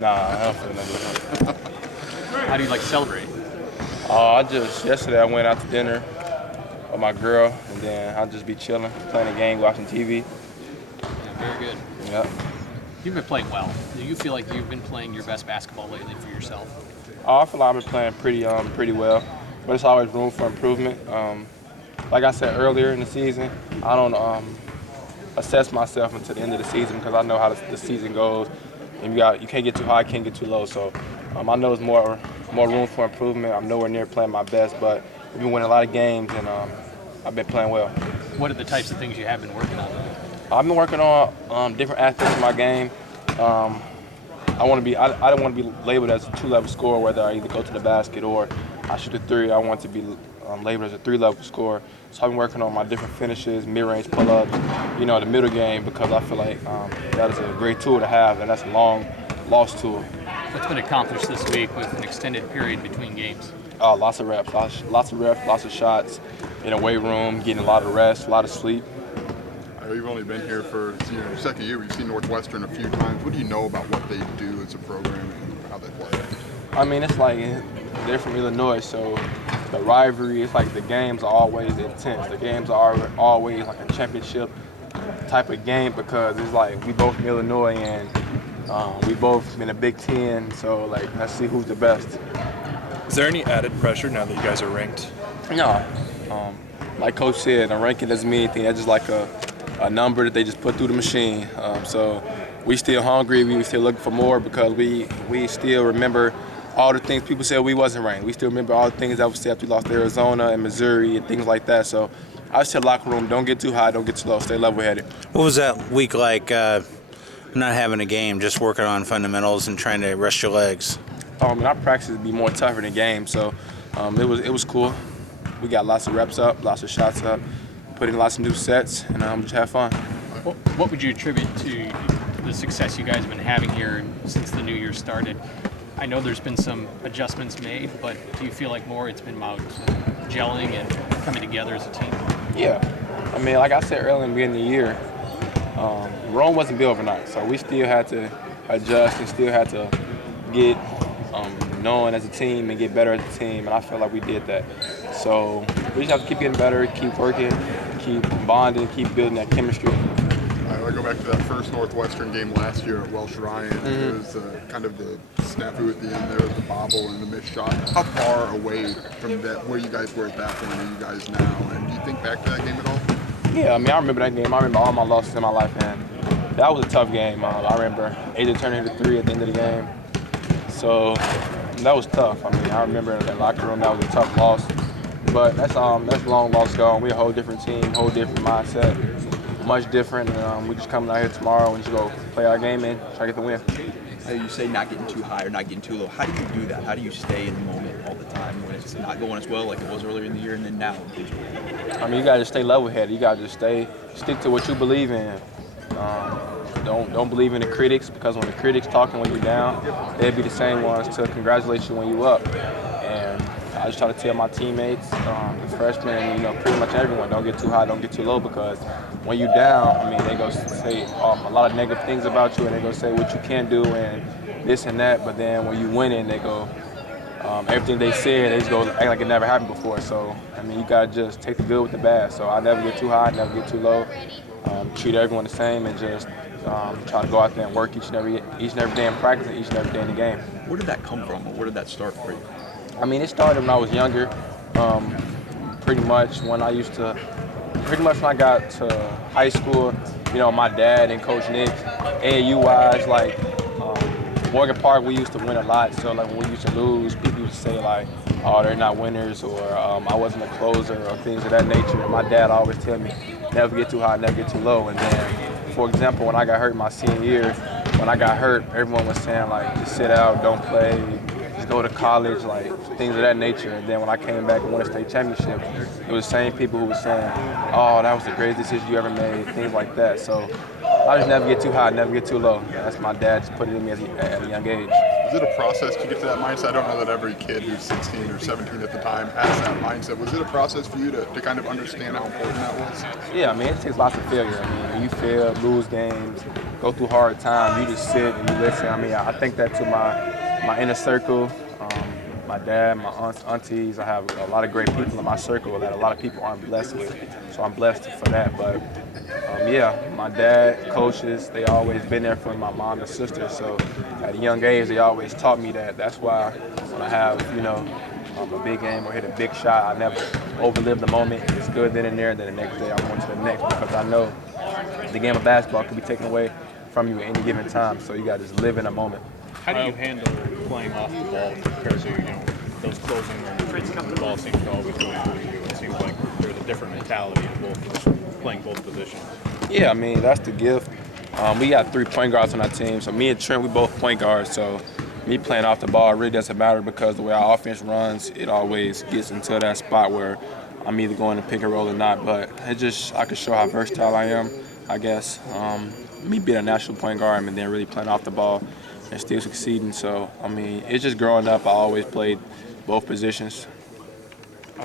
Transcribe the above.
Nah, I don't feel nothing. How do you like to celebrate? Yesterday I went out to dinner with my girl, and then I'll just be chilling, playing a game, watching TV. Yeah, very good. Yep. You've been playing well. Do you feel like you've been playing your best basketball lately for yourself? I feel like I've been playing pretty well, but it's always room for improvement. Like I said earlier in the season, I don't assess myself until the end of the season because I know how the season goes. And you can't get too high, can't get too low. So I know there's more room for improvement. I'm nowhere near playing my best, but we've been winning a lot of games, and I've been playing well. What are the types of things you have been working on? I've been working on different aspects of my game. I don't want to be labeled as a two-level scorer, whether I either go to the basket or I shoot a three. I want to be labeled as a three-level scorer. So I've been working on my different finishes, mid-range pull-ups, the middle game, because I feel like that is a great tool to have, and that's a long lost tool. What's been accomplished this week with an extended period between games? Lots of reps, lots of shots in a weight room, getting a lot of rest, a lot of sleep. You've only been here for your second year. You've seen Northwestern a few times. What do you know about what they do as a program and how they play? I mean, it's like they're from Illinois, so the rivalry, it's like the games are always intense. The games are always like a championship type of game because it's like we both from Illinois and we both been a Big Ten, so like let's see who's the best. Is there any added pressure now that you guys are ranked? No. Like Coach said, a ranking doesn't mean anything. That's just like a number that they just put through the machine. So we still hungry. We still looking for more because we still remember all the things people said we wasn't ranked. We still remember all the things that we said after we lost to Arizona and Missouri and things like that. So I just tell the locker room, don't get too high, don't get too low, stay level-headed. What was that week like, not having a game, just working on fundamentals and trying to rest your legs? Our practice would be more tougher than games, so it was cool. We got lots of reps up, lots of shots up, put in lots of new sets, and just have fun. What would you attribute to the success you guys have been having here since the new year started? I know there's been some adjustments made, but do you feel like more it's been about gelling and coming together as a team? Yeah. I mean, like I said earlier in the beginning of the year, Rome wasn't built overnight, so we still had to adjust and still had to get known as a team and get better as a team, and I feel like we did that. So we just have to keep getting better, keep working, keep bonding, keep building that chemistry. I go back to that first Northwestern game last year at Welsh Ryan. It was kind of the snafu at the end there with the bobble and the missed shot. How far away from that, where you guys were at that point, are you guys now? And do you think back to that game at all? Yeah, I mean, I remember that game. I remember all my losses in my life, and that was a tough game. I remember AJ turning into three at the end of the game. So that was tough. I mean, I remember in the locker room, that was a tough loss. But that's long lost gone. We're a whole different team, whole different mindset, much different. We just coming out here tomorrow and just go play our game and try to get the win. You say not getting too high or not getting too low. How do you do that? How do you stay in the moment all the time when it's not going as well like it was earlier in the year and then now? I mean, you gotta just stay level-headed. You gotta just stick to what you believe in. Don't believe in the critics, because when the critics talking when you're down, they'll be the same ones to congratulate you when you up. And I just try to tell my teammates, the freshmen, pretty much everyone, don't get too high, don't get too low, because when you down, I mean, they go say a lot of negative things about you, and they go say what you can't do and this and that. But then when you winning, they go everything they said, they just go act like it never happened before. So I mean, you gotta just take the good with the bad. So I never get too high, never get too low. Treat everyone the same, and just try to go out there and work each and every day in practice and each and every day in the game. Where did that come from, or where did that start for you? I mean, it started when I was younger. Pretty much when I got to high school, my dad and Coach Nick, AAU-wise, like Morgan Park, we used to win a lot. So like when we used to lose, people used to say like, "Oh, they're not winners," or I wasn't a closer, or things of that nature. And my dad always tell me, never get too high, never get too low. And then, for example, when I got hurt my senior year, when I got hurt, everyone was saying like, just sit out, don't play, just go to college, like things of that nature. And then when I came back and won a state championship, it was the same people who were saying, "Oh, that was the greatest decision you ever made," things like that. So I just never get too high, never get too low. That's my dad just put it in me at a young age. Was it a process to get to that mindset? I don't know that every kid who's 16 or 17 at the time has that mindset. Was it a process for you to kind of understand how important that was? Yeah, I mean, it takes lots of failure. I mean, when you fail, lose games, go through hard times, you just sit and you listen. I mean, I think that to my inner circle, my dad, my aunts, aunties. I have a lot of great people in my circle that a lot of people aren't blessed with. So I'm blessed for that. But yeah, my dad, coaches, they always been there for my mom and sister. So at a young age, they always taught me that. That's why when I have, a big game or hit a big shot, I never overlive the moment. It's good then and there, and then the next day I'm on to the next, because I know the game of basketball can be taken away from you at any given time. So you got to just live in a moment. How do you handle playing off the ball compared to those closing moments when the ball seems to always go through you? It seems like there's a different mentality in playing both positions. Yeah, I mean, that's the gift. We got 3 point guards on our team, so me and Trent, we both point guards. So me playing off the ball really doesn't matter, because the way our offense runs, it always gets into that spot where I'm either going to pick and roll or not. But I can show how versatile I am, I guess. Me being a national point guard and then really playing off the ball and still succeeding. So, I mean, it's just growing up, I always played both positions.